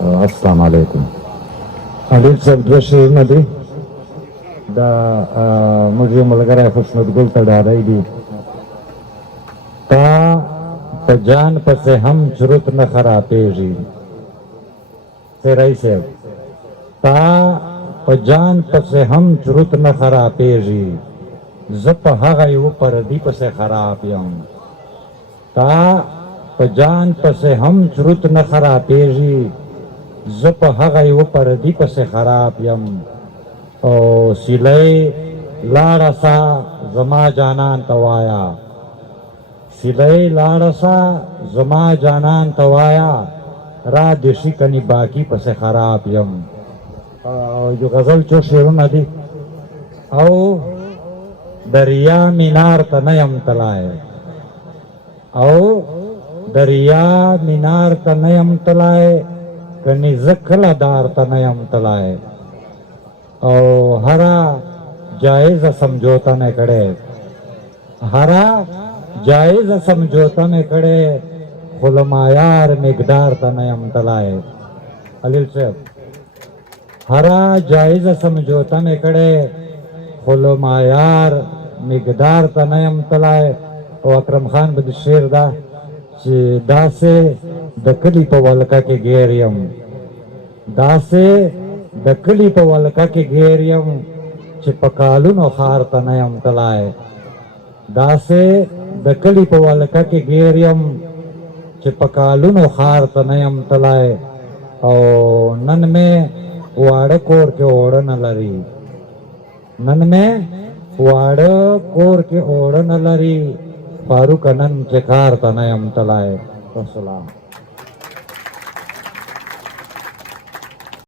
अस्सलाम वालेकुम अली साहब जो शेर नदी दा मुझे मलगरा खुशनुद गुल तड़ा रही दी ता पजान पसे हम जुरुत न खरापेजी तेरा से ता पजान पसे हम जुरुत न खरापेजी जप हगाई वो परदी पसे खराब यम ता पजान पसे हम जुरुत न खरापेजी जप हगाई वो परदी पसे खराब यम ओ सिलाई लाड़सा जमा जानान तवाया सिलाई लाड़सा जमा जानान तवाया रा दिशी कनी बाकी पसे खराब यम जो गजल जो शेरों नदी औ दरिया मीनार तनयम तलाए औ दरिया मीनार तनयम तलाए कनी जखला दार तनयम तलाए और हरा जायज समझौता में कड़े हरा जायज समझौता में कड़े खुलमायार मिकदार तनयम तलाए अलील साहब हरा जायज समझौता में कड़े खुलमायार मिकदार तनयम तलाए और अकरम खान बद शेर दा से दकली पवलका के गेरियम दा से दकली पवलका के गेरियम चिपकालू नो खार तनयम तलाए दासे दकली पवलका के गेरियम चिपकालू नो खार तनयम तलाए और नन में वाड़ कोर के ओड़ न लरी नन में वाड़ कोर के ओड़ न लरी फारूक नन के कार तनयम तलाए।